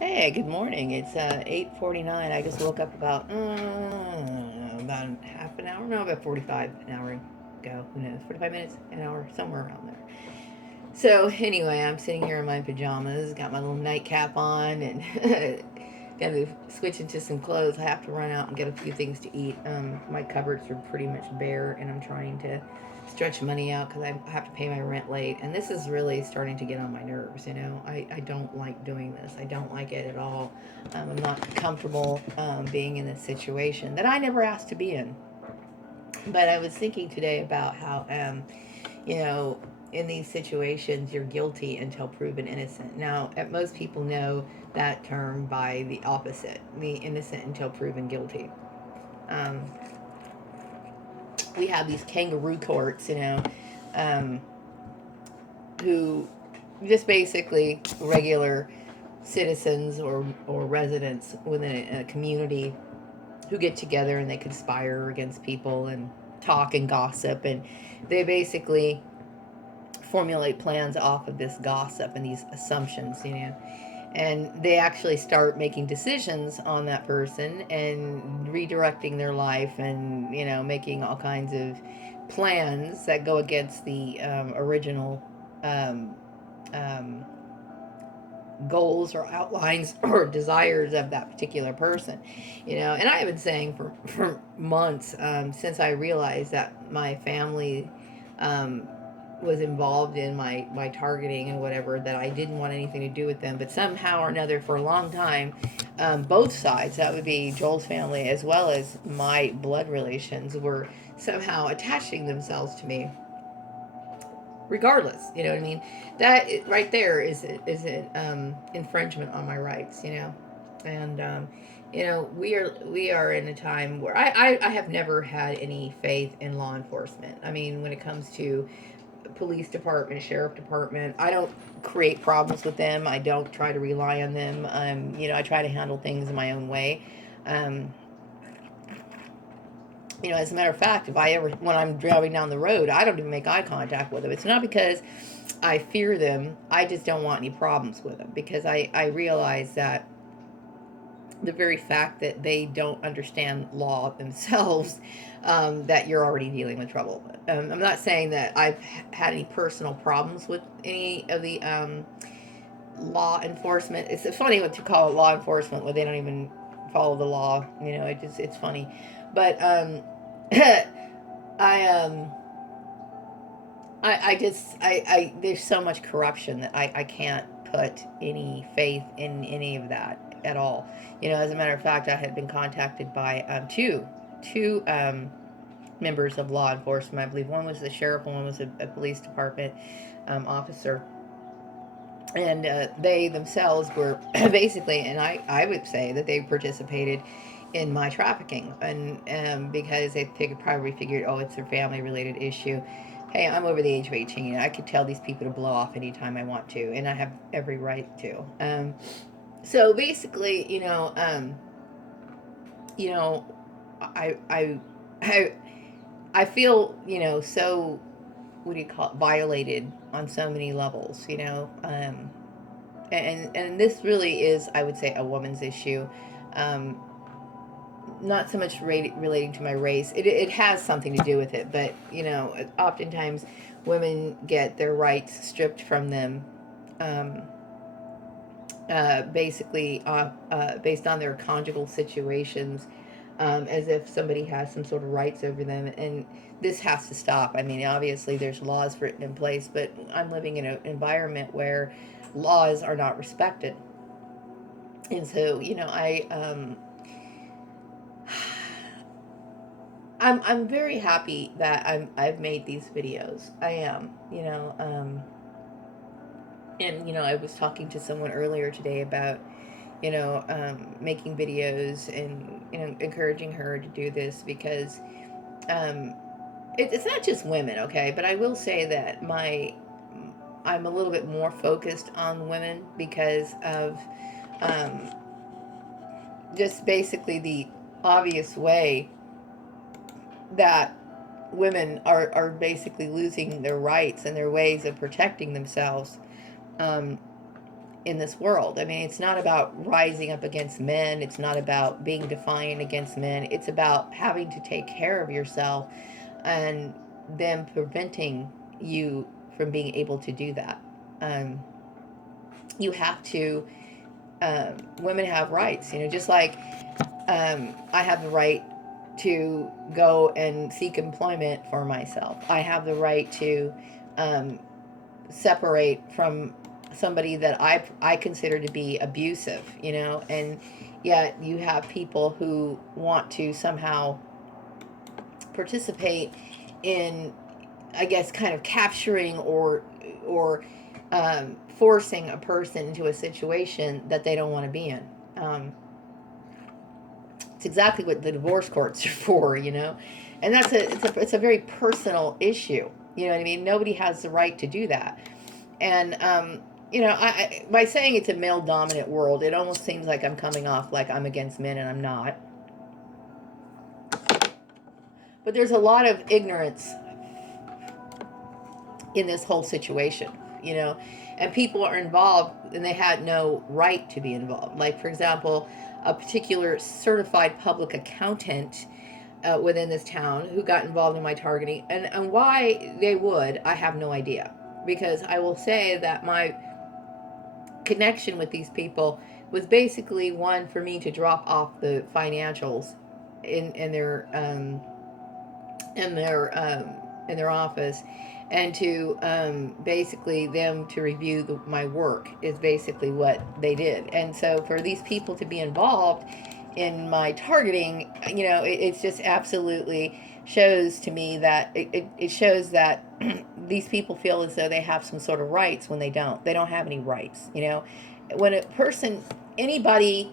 Hey, good morning. It's 8:49. I just woke up about half an hour, no, about 45 an hour ago. Who knows? 45 minutes, an hour, somewhere around there. So anyway, I'm sitting here in my pajamas, got my little nightcap on, and gonna switch into some clothes. I have to run out and get a few things to eat. My cupboards are pretty much bare, and I'm trying to stretch money out because I have to pay my rent late. And this is really starting to get on my nerves. I don't like doing this. I don't like it at all. I'm not comfortable being in this situation that I never asked to be in. But I was thinking today about how you know, in these situations, you're guilty until proven innocent. Now, most people know that term by the opposite, the innocent until proven guilty. Um, we have these kangaroo courts, um, who just basically regular citizens or residents within a community who get together and they conspire against people and talk and gossip, and they basically formulate plans off of this gossip and these assumptions. And they actually start making decisions on that person and redirecting their life and making all kinds of plans that go against the original um, um, goals or outlines or desires of that particular person. And I have been saying for months, since I realized that my family um, was involved in my targeting and whatever, that I didn't want anything to do with them. But somehow or another, for a long time, both sides, that would be Joel's family as well as my blood relations, were somehow attaching themselves to me regardless. You know what I mean? That right there is an infringement on my rights. And we are in a time where I have never had any faith in law enforcement. I mean, when it comes to police department, sheriff department, I don't create problems with them. I don't try to rely on them. I try to handle things in my own way. Um, as a matter of fact, if I ever, when I'm driving down the road, I don't even make eye contact with them. It's not because I fear them. I just don't want any problems with them because I realize that the very fact that they don't understand law themselves, that you're already dealing with trouble. I'm not saying that I've had any personal problems with any of the law enforcement. It's funny what to call it law enforcement when they don't even follow the law. It's funny, but I I just I there's so much corruption that I can't put any faith in any of that at all. As a matter of fact, I had been contacted by two members of law enforcement. I believe one was the sheriff, and one was a police department officer, and they themselves were basically, and I would say that they participated in my trafficking, and because they probably figured, oh, it's a family related issue. Hey, I'm over the age of 18. I could tell these people to blow off anytime I want to, and I have every right to. So basically, you know, I, I, I, I feel, so, what do you call it, violated on so many levels, and this really is, I would say, a woman's issue. Um, Not so much relating to my race. It has something to do with it, but oftentimes women get their rights stripped from them, um, basically based on their conjugal situations, as if somebody has some sort of rights over them. And this has to stop. I mean, obviously, there's laws written in place, but I'm living in an environment where laws are not respected. And so, I'm very happy that I've made these videos. I am, and I was talking to someone earlier today about making videos and encouraging her to do this because um, it's not just women, okay? But I will say that I'm a little bit more focused on women because of um, just basically the obvious way that women are basically losing their rights and their ways of protecting themselves. Um, in this world. I mean, it's not about rising up against men. It's not about being defiant against men. It's about having to take care of yourself and them preventing you from being able to do that. Um, you have to, women have rights, just like I have the right to go and seek employment for myself. I have the right to um, separate from somebody that I consider to be abusive, and yet you have people who want to somehow participate in, I guess, kind of capturing or forcing a person into a situation that they don't want to be in. It's exactly what the divorce courts are for, and it's a very personal issue. You know what I mean? Nobody has the right to do that. And by saying it's a male dominant world, it almost seems like I'm coming off like I'm against men, and I'm not. But there's a lot of ignorance in this whole situation, and people are involved and they had no right to be involved. Like, for example, a particular certified public accountant within this town who got involved in my targeting, and why they would, I have no idea. Because I will say that my connection with these people was basically one for me to drop off the financials in their in their office, and to basically them to review my work is basically what they did. And so for these people to be involved in my targeting, it's just absolutely shows to me that it shows that these people feel as though they have some sort of rights when they don't. They don't have any rights. When a person, anybody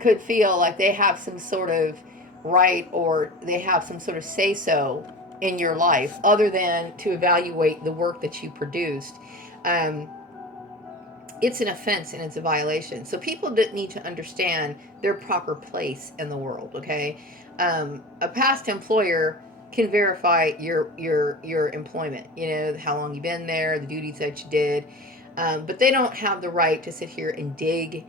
could feel like they have some sort of right, or they have some sort of say so in your life other than to evaluate the work that you produced. It's an offense and it's a violation. So people need to understand their proper place in the world. Okay, a past employer can verify your employment. How long you've been there, the duties that you did, but they don't have the right to sit here and dig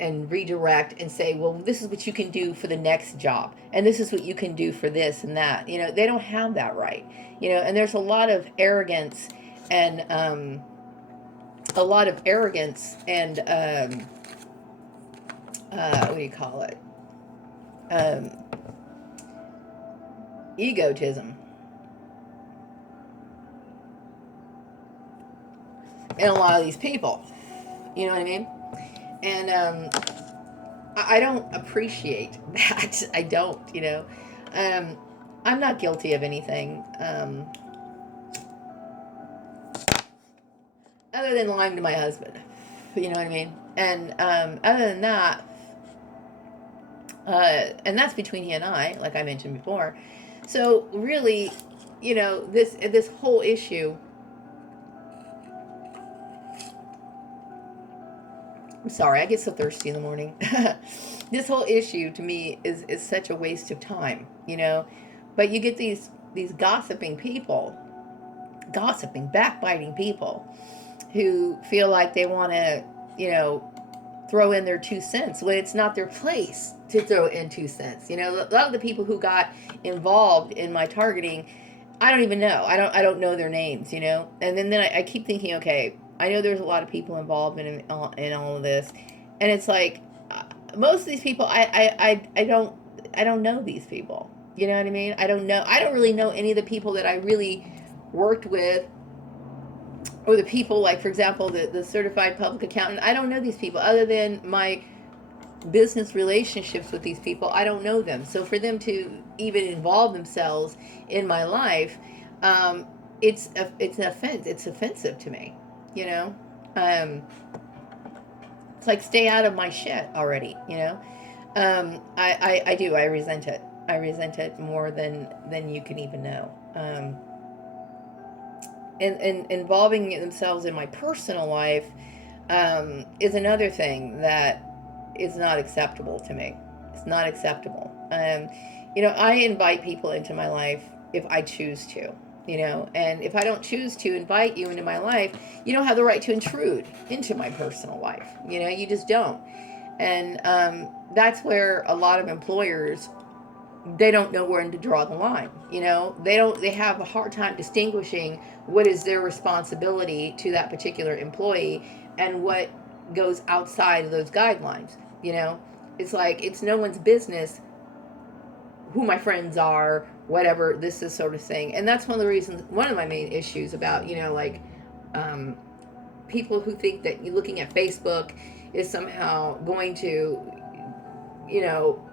and redirect and say, well, this is what you can do for the next job, and this is what you can do for this and that. They don't have that right. And there's a lot of arrogance and what do you call it? Egotism in a lot of these people. You know what I mean? And I don't appreciate that. I don't, I'm not guilty of anything other than lying to my husband. You know what I mean? And other than that, and that's between he and I, like I mentioned before. So really, this whole issue. I'm sorry, I get so thirsty in the morning. This whole issue to me is such a waste of time, But you get these gossiping people, backbiting people, who feel like they want to, throw in their 2 cents when it's not their place to throw in 2 cents. A lot of the people who got involved in my targeting, I don't even know. I don't know their names, And then I keep thinking, okay, I know there's a lot of people involved in all of this, and it's like most of these people, I don't know these people. You know what I mean? I don't really know any of the people that I really worked with, or the people, like, for example, the certified public accountant. I don't know these people other than my business relationships with these people. I don't know them. So for them to even involve themselves in my life, it's an offense. It's offensive to me. It's like, stay out of my shit already. I do. I resent it. I resent it more than you can even know. And involving themselves in my personal life is another thing that is not acceptable to me. It's not acceptable. I invite people into my life if I choose to. And if I don't choose to invite you into my life, you don't have the right to intrude into my personal life. You just don't. And that's where a lot of employers, they don't know where to draw the line. They have a hard time distinguishing what is their responsibility to that particular employee and what goes outside of those guidelines. It's like it's no one's business who my friends are, whatever, this is sort of thing. And that's one of the reasons, one of my main issues about, um, people who think that looking at Facebook is somehow going to, you know,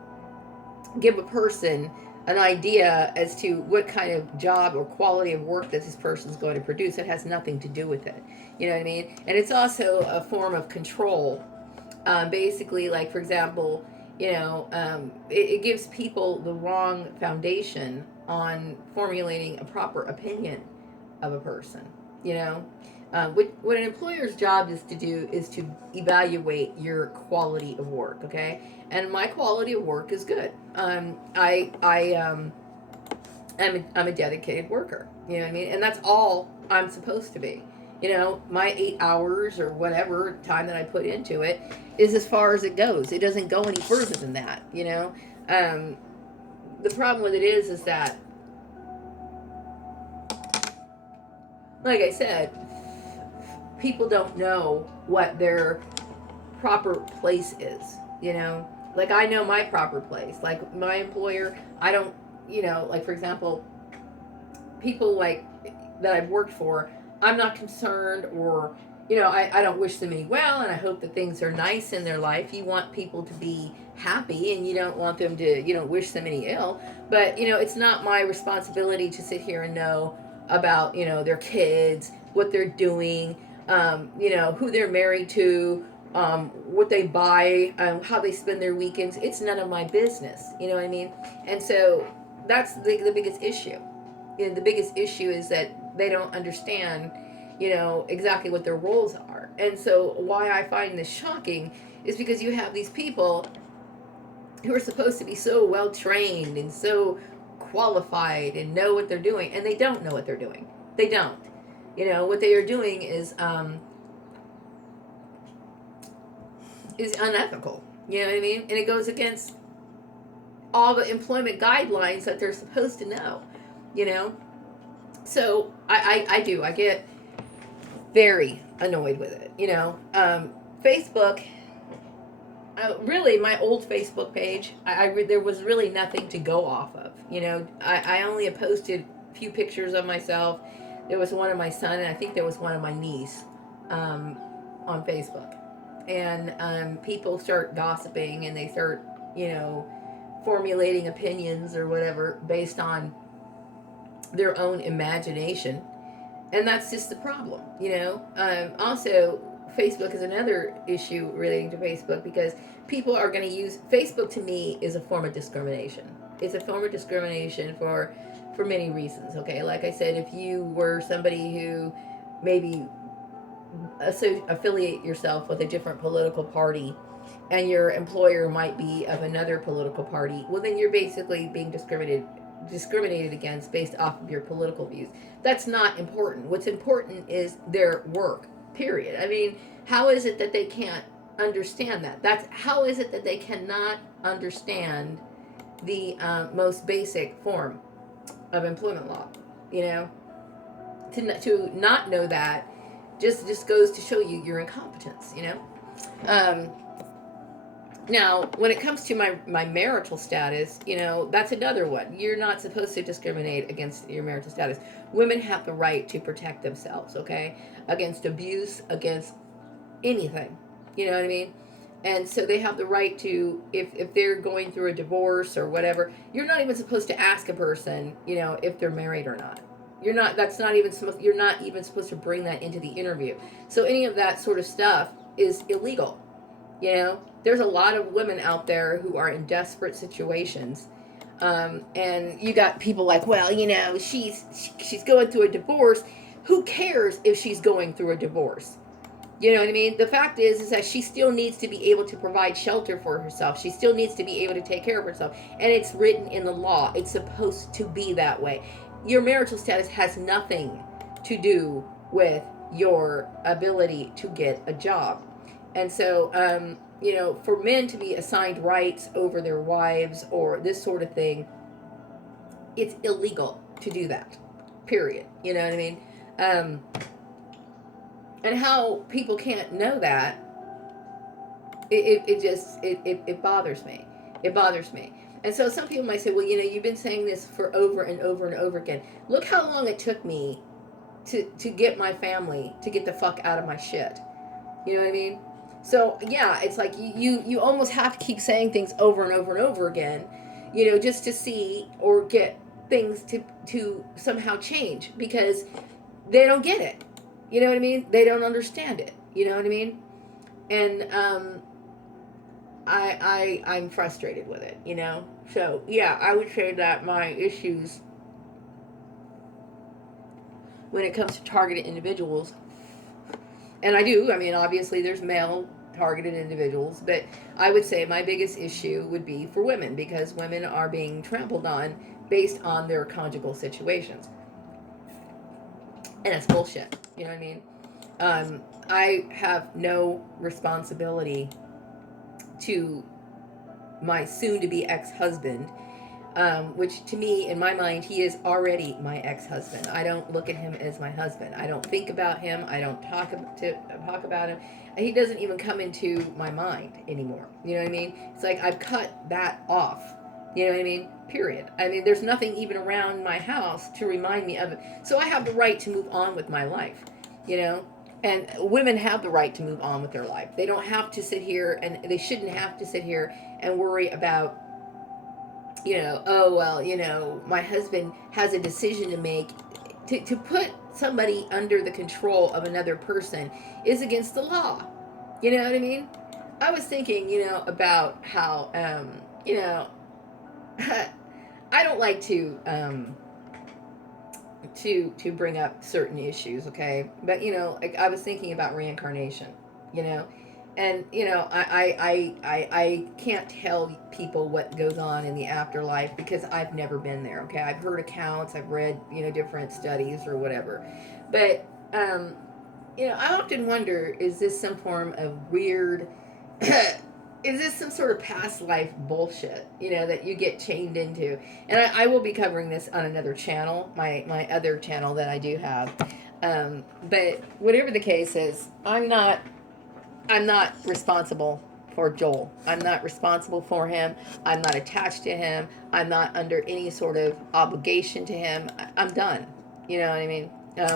give a person an idea as to what kind of job or quality of work that this person's going to produce. It has nothing to do with it. You know what I mean? And it's also a form of control. Basically, like, for example, it gives people the wrong foundation on formulating a proper opinion of a person. What an employer's job is to do is to evaluate your quality of work. Okay, and my quality of work is good. I'm a dedicated worker. You know what I mean? And that's all I'm supposed to be. My 8 hours or whatever time that I put into it is as far as it goes. It doesn't go any further than that. The problem with it is that, like I said, people don't know what their proper place is. Like, I know my proper place. Like, my employer, I don't, like, for example, people like that I've worked for, I'm not concerned, or I don't wish them any well, and I hope that things are nice in their life. You want people to be happy, and you don't want them to wish them any ill. But it's not my responsibility to sit here and know about their kids, what they're doing, who they're married to, what they buy, how they spend their weekends. It's none of my business. You know what I mean? And so that's the biggest issue. The biggest issue is that they don't understand, exactly what their roles are. And so why I find this shocking is because you have these people who are supposed to be so well trained and so qualified and know what they're doing, and they don't know what they're doing. They don't. What they are doing is unethical. You know what I mean? And it goes against all the employment guidelines that they're supposed to know. So I get very annoyed with it. Facebook, really, my old Facebook page, there was really nothing to go off of. I only posted a few pictures of myself. There was one of my son, and I think there was one of my niece on Facebook. And people start gossiping, and they start, formulating opinions or whatever based on their own imagination. And that's just the problem. Also, Facebook is another issue relating to Facebook, because people are going to use Facebook. To me, is a form of discrimination. It's a form of discrimination for many reasons. Okay, like I said, if you were somebody who maybe affiliate yourself with a different political party, and your employer might be of another political party, well, then you're basically being discriminated against based off of your political views. That's not important. What's important is their work, period. I mean, how is it that they can't understand that? How is it that they cannot understand the most basic form of employment law? To not know that just goes to show you your incompetence. Now, when it comes to my marital status, that's another one. You're not supposed to discriminate against your marital status. Women have the right to protect themselves, okay? Against abuse, against anything. You know what I mean? And so they have the right to, if they're going through a divorce or whatever, you're not even supposed to ask a person, if they're married or not. You're not even supposed to bring that into the interview. So any of that sort of stuff is illegal. There's a lot of women out there who are in desperate situations. And you got people like, well, she's going through a divorce. Who cares if she's going through a divorce? You know what I mean? The fact is that she still needs to be able to provide shelter for herself. She still needs to be able to take care of herself. And it's written in the law. It's supposed to be that way. your marital status has nothing to do with your ability to get a job. And so, for men to be assigned rights over their wives or this sort of thing, it's illegal to do that. Period. You know what I mean? Um, and how people can't know that, it bothers me. It bothers me. And so some people might say, well, you've been saying this for over and over and over again. Look how long it took me to get my family to get the fuck out of my shit. You know what I mean? So yeah, it's like you almost have to keep saying things over and over and over again, just to see or get things to somehow change, because they don't get it. You know what I mean? They don't understand it. You know what I mean? And I'm frustrated with it. So yeah, I would say that my issues when it comes to targeted individuals, and obviously there's male targeted individuals, but I would say my biggest issue would be for women, because women are being trampled on based on their conjugal situations. And that's bullshit. You know what I mean? I have no responsibility to my soon-to-be ex-husband, which to me, in my mind, he is already my ex-husband. I don't look at him as my husband. I don't think about him. I don't talk about him. He doesn't even come into my mind anymore. You know what I mean? It's like I've cut that off. You know what I mean? Period. There's nothing even around my house to remind me of it. So I have the right to move on with my life, And women have the right to move on with their life. They don't have to sit here, and they shouldn't have to sit here and worry about, my husband has a decision to make. To put somebody under the control of another person is against the law. You know what I mean? I was thinking, about how, I don't like to bring up certain issues, okay? But I was thinking about reincarnation, and I can't tell people what goes on in the afterlife because I've never been there, okay? I've heard accounts, I've read different studies or whatever, but I often wonder, is this some form of weird is this some sort of past life bullshit, that you get chained into? And I will be covering this on another channel, my other channel that I do have. But whatever the case is, I'm not responsible for Joel. I'm not responsible for him. I'm not attached to him. I'm not under any sort of obligation to him. I'm done. You know what I mean?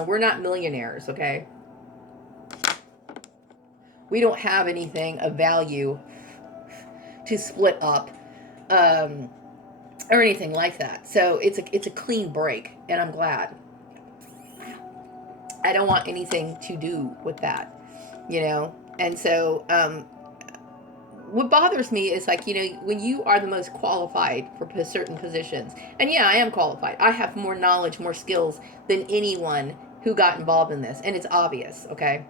We're not millionaires, okay? We don't have anything of value to split up, or anything like that. So it's a clean break, and I'm glad. I don't want anything to do with that, And so what bothers me is when you are the most qualified for certain positions, and yeah, I am qualified. I have more knowledge, more skills than anyone who got involved in this, and it's obvious, okay?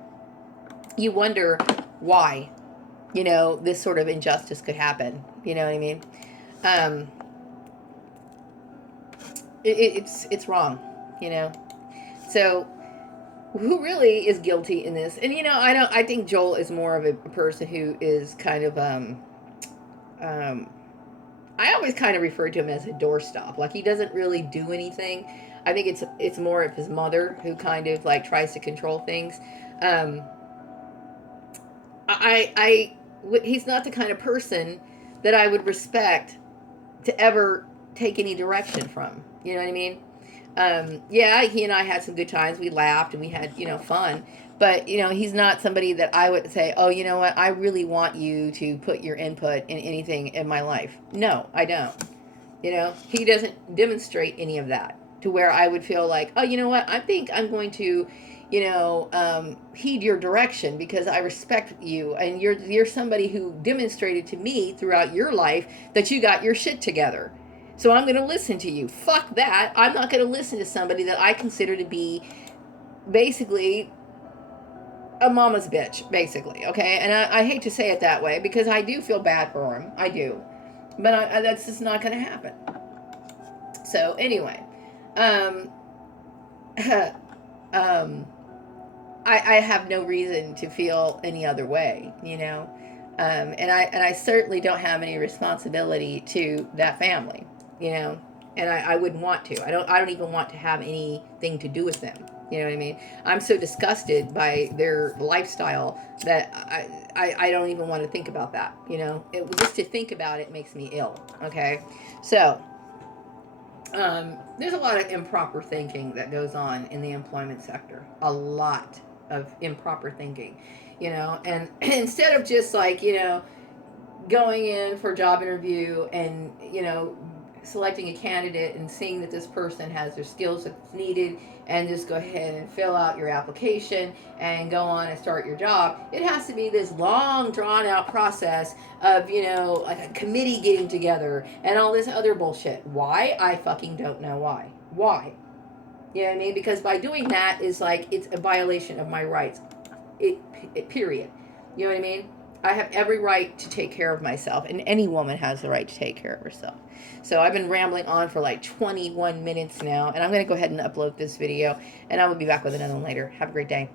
You wonder why, this sort of injustice could happen. You know what I mean? It's wrong, So who really is guilty in this? And I think Joel is more of a person who is kind of I always kind of refer to him as a doorstop. Like, he doesn't really do anything. I think it's more of his mother who kind of tries to control things. He's not the kind of person that I would respect to ever take any direction from. You know what I mean? Yeah, he and I had some good times. We laughed and we had, fun. But, he's not somebody that I would say, oh, you know what? I really want you to put your input in anything in my life. No, I don't. He doesn't demonstrate any of that to where I would feel like, oh, you know what? I think I'm going to, heed your direction because I respect you. And you're somebody who demonstrated to me throughout your life that you got your shit together. So I'm going to listen to you. Fuck that. I'm not going to listen to somebody that I consider to be basically a mama's bitch, basically, okay? And I hate to say it that way because I do feel bad for him. I do. But that's just not going to happen. So anyway, um, um, I have no reason to feel any other way, you know. And I certainly don't have any responsibility to that family, you know. And I wouldn't want to. I don't even want to have anything to do with them. You know what I mean? I'm so disgusted by their lifestyle that I don't even want to think about that. You know, just to think about it makes me ill. Okay, so there's a lot of improper thinking that goes on in the employment sector. A lot of improper thinking, you know, and instead of just like, you know, going in for a job interview and, you know, selecting a candidate and seeing that this person has their skills that's needed, and just go ahead and fill out your application and go on and start your job. It has to be this long drawn out process of, you know, like a committee getting together and all this other bullshit. Why? I fucking don't know why. You know what I mean? Because by doing that is like, it's a violation of my rights. Period. You know what I mean? I have every right to take care of myself, and any woman has the right to take care of herself. So I've been rambling on for like 21 minutes now, and I'm going to go ahead and upload this video, and I will be back with another one later. Have a great day.